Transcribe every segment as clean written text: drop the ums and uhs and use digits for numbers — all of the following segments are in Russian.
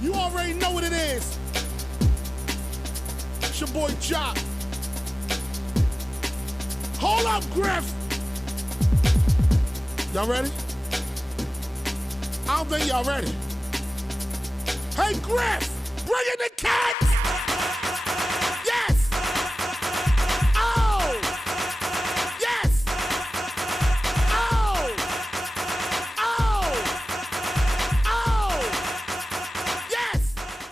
You already know what it is. It's your boy Jock. Hold up, Griff. Y'all ready? I don't think y'all ready. Hey, Griff, bring in the cats. Yes. Oh. Yes. Oh. Oh. Oh. Yes.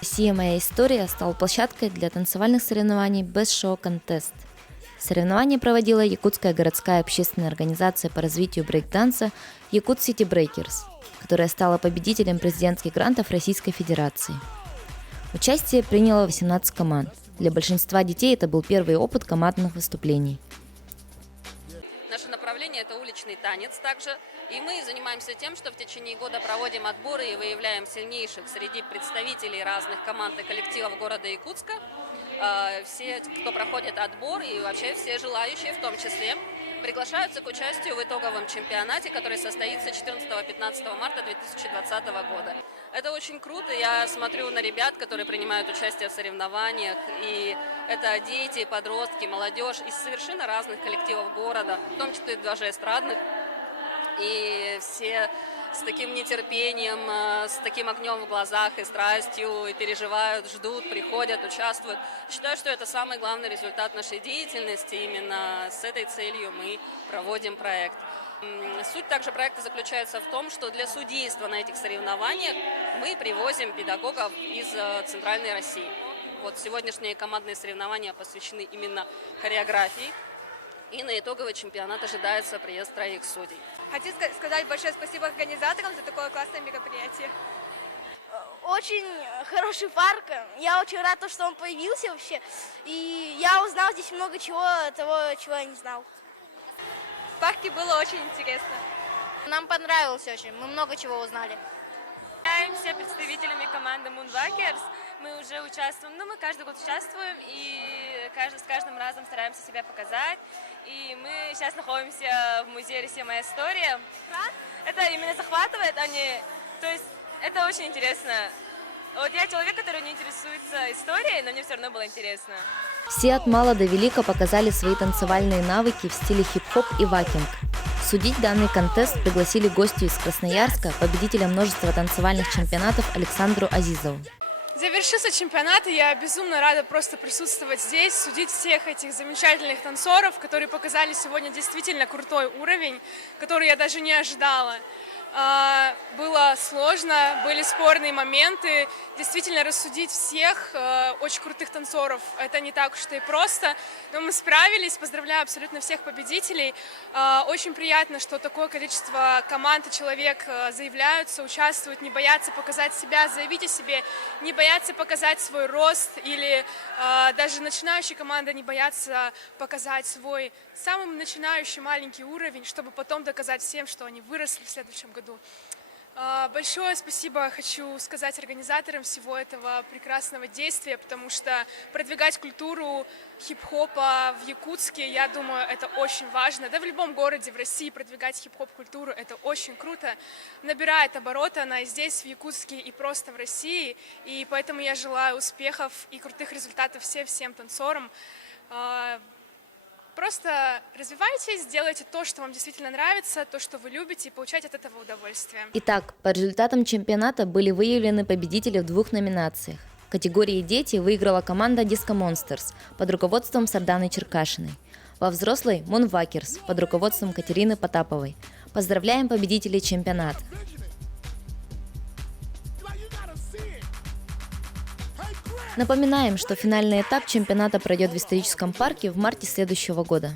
«Россия. Моя история» стал площадкой для танцевальных соревнований Best Show Contest. Соревнования проводила Якутская городская общественная организация по развитию брейк-данса Якут Сити Брейкерс, которая стала победителем президентских грантов Российской Федерации. Участие приняло 18 команд. Для большинства детей это был первый опыт командных выступлений. Наше направление – это уличный танец также. И мы занимаемся тем, что в течение года проводим отборы и выявляем сильнейших среди представителей разных команд и коллективов города Якутска. Все, кто проходит отбор, и вообще все желающие в том числе, приглашаются к участию в итоговом чемпионате, который состоится 14-15 марта 2020 года. Это очень круто. Я смотрю на ребят, которые принимают участие в соревнованиях. И это дети, подростки, молодежь из совершенно разных коллективов города, в том числе даже эстрадных. И все с таким нетерпением, с таким огнем в глазах и страстью, и переживают, ждут, приходят, участвуют. Считаю, что это самый главный результат нашей деятельности. Именно с этой целью мы проводим проект. Суть также проекта заключается в том, что для судейства на этих соревнованиях мы привозим педагогов из Центральной России. Вот сегодняшние командные соревнования посвящены именно хореографии. И на итоговый чемпионат ожидается приезд 3 судей. Хочу сказать большое спасибо организаторам за такое классное мероприятие. Очень хороший парк. Я очень рад, что он появился вообще. И я узнал здесь много чего, того, чего я не знал. В парке было очень интересно. Нам понравилось очень, мы много чего узнали. Являемся представителями команды Moonwalkers. Мы уже участвуем, мы каждый год участвуем и с каждым разом стараемся себя показать. И мы сейчас находимся в музее «Россия. Моя история». Это именно захватывает, то есть это очень интересно. Вот я человек, который не интересуется историей, но мне все равно было интересно. Все от мала до велика показали свои танцевальные навыки в стиле хип-хоп и вакинг. Судить данный контест пригласили гостю из Красноярска, победителя множества танцевальных чемпионатов Александру Азизову. Завершился чемпионат, и я безумно рада просто присутствовать здесь, судить всех этих замечательных танцоров, которые показали сегодня действительно крутой уровень, который я даже не ожидала. Было сложно, были спорные моменты. Действительно, рассудить всех очень крутых танцоров – это не так уж и просто. Но мы справились, поздравляю абсолютно всех победителей. Очень приятно, что такое количество команд и человек заявляются, участвуют, не боятся показать себя, заявить о себе, не боятся показать свой рост. Или даже начинающие команды не боятся показать свой самый начинающий маленький уровень, чтобы потом доказать всем, что они выросли в следующем году. Большое спасибо хочу сказать организаторам всего этого прекрасного действия, потому что продвигать культуру хип-хопа в Якутске, я думаю, это очень важно. Да в любом городе в России продвигать хип-хоп-культуру – это очень круто. Набирает обороты она и здесь, в Якутске, и просто в России. И поэтому я желаю успехов и крутых результатов всем танцорам. Просто развивайтесь, делайте то, что вам действительно нравится, то, что вы любите, и получайте от этого удовольствие. Итак, по результатам чемпионата были выявлены победители в 2 номинациях. В категории «Дети» выиграла команда Disco Monsters под руководством Сарданы Черкашиной. Во взрослой – Moonwalkers под руководством Катерины Потаповой. Поздравляем победителей чемпионата! Напоминаем, что финальный этап чемпионата пройдет в историческом парке в марте следующего года.